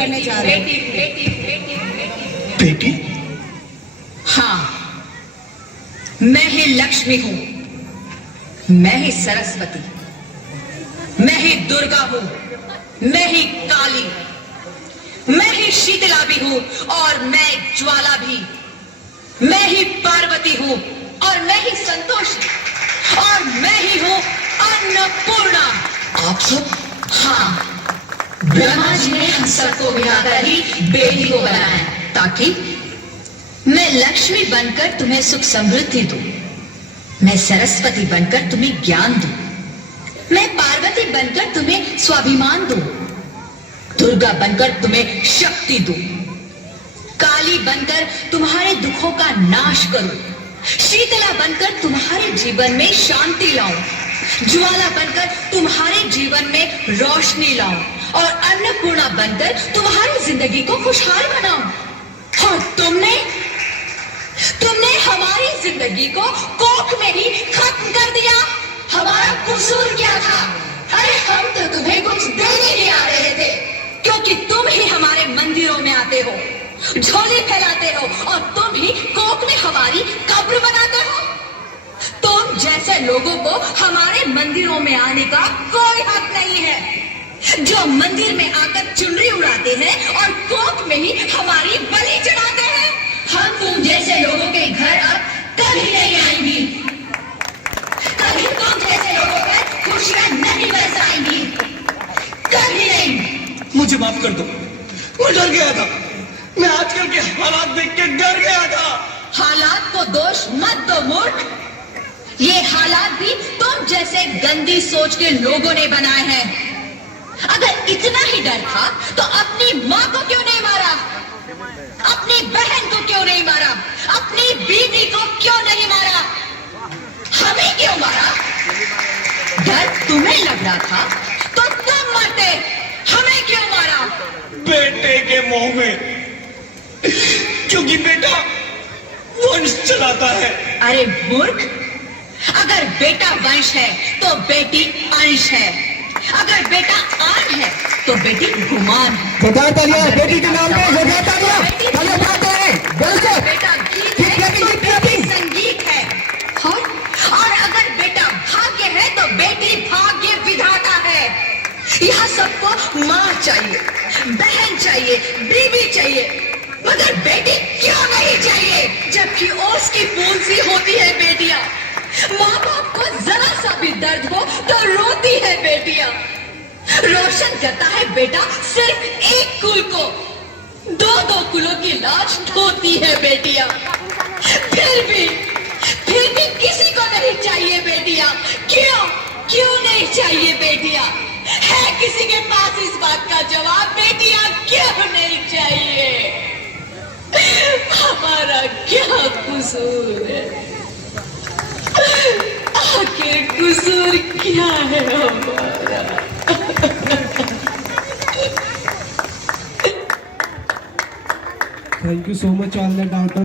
करने जा रहे हैं। बेटी? हाँ, मैं ही लक्ष्मी हूं, मैं ही सरस्वती, मैं ही दुर्गा हूं, मैं ही काली, मैं ही शीतला भी हूं और मैं ज्वाला भी, मैं ही पार्वती हूं और मैं ही संतोषी और मैं ही हूं अन्नपूर्णा। आप सब? हाँ, ब्रह्मा जी ने हम सबको मिलाकर ही बेटी को बनाया ताकि मैं लक्ष्मी बनकर तुम्हें सुख समृद्धि दूं, मैं सरस्वती बनकर तुम्हें ज्ञान दूं, मैं पार्वती बनकर तुम्हें स्वाभिमान दूं, दुर्गा बनकर तुम्हें शक्ति दूं, काली बनकर तुम्हारे दुखों का नाश करूं, शीतला बनकर तुम्हारे जीवन में शांति लाऊं, ज्वाला बनकर तुम्हारे जीवन में रोशनी लाऊं और अन्नपूर्णा बनकर तुम्हारी जिंदगी को खुशहाल बनाऊं। और तुमने हमारी जिंदगी को कोख में ही खत्म कर दिया। हमारा कसूर क्या था? अरे हम तो तुम्हें कुछ देने ही आ रहे थे, क्योंकि तुम ही हमारे मंदिरों में आते हो, झोली फैलाते हो और तुम ही कोख में हमारी कब्र बनाते हो। तुम जैसे लोगों को हमारे मंदिरों में आने का कोई हक नहीं है, जो मंदिर में आकर चुनरी उड़ाते हैं और कोख में ही हमारी बलि चढ़ाते हैं। हम तुम जैसे लोगों के घर अब कभी नहीं आएंगी, कभी तुम जैसे लोगों पर खुशियां नहीं बरसाएंगी, कभी नहीं। मुझे माफ कर दो, मैं डर गया था, मैं आजकल के हालात देख के डर गया था। हालात को दोष मत दो मूर्ख, ये हालात भी तुम जैसे गंदी सोच के लोगों ने बनाए हैं। अगर इतना ही डर था तो अपनी माँ को क्यों नहीं मारा, अपनी बहन को क्यों नहीं मारा, अपनी बीवी को क्यों नहीं मारा, हमें क्यों मारा? डर तुम्हें लग रहा था तो तुम मरते, हमें क्यों मारा? बेटे के मोह में, क्योंकि बेटा वंश चलाता है। अरे मूर्ख, अगर बेटा वंश है तो बेटी अंश है, अगर बेटा आन है तो बेटी गुमान है। बेटी के नाम पे बेटा गीत है तो बेटी संगीत है, और अगर बेटा भाग्य है तो बेटी भाग्य विधाता है। यहाँ सबको माँ चाहिए, बहन चाहिए, बीवी चाहिए, मगर बेटी क्यों नहीं चाहिए? जबकि ओस की फूल सी होती है बेटियां, माँ बाप को जरा सा भी दर्द हो तो रोती है बेटियां। रोशन करता है बेटा सिर्फ एक कुल को, दो कुलों की लाज ढोती है बेटियां। फिर भी किसी को नहीं चाहिए बेटियां। क्यों नहीं चाहिए बेटियां? है किसी के पास इस बात का जवाब? बेटियां क्यों नहीं चाहिए? हमारा क्या कसूर है? आखिर कसूर क्या है हमारा? Thank you so much all the daughter.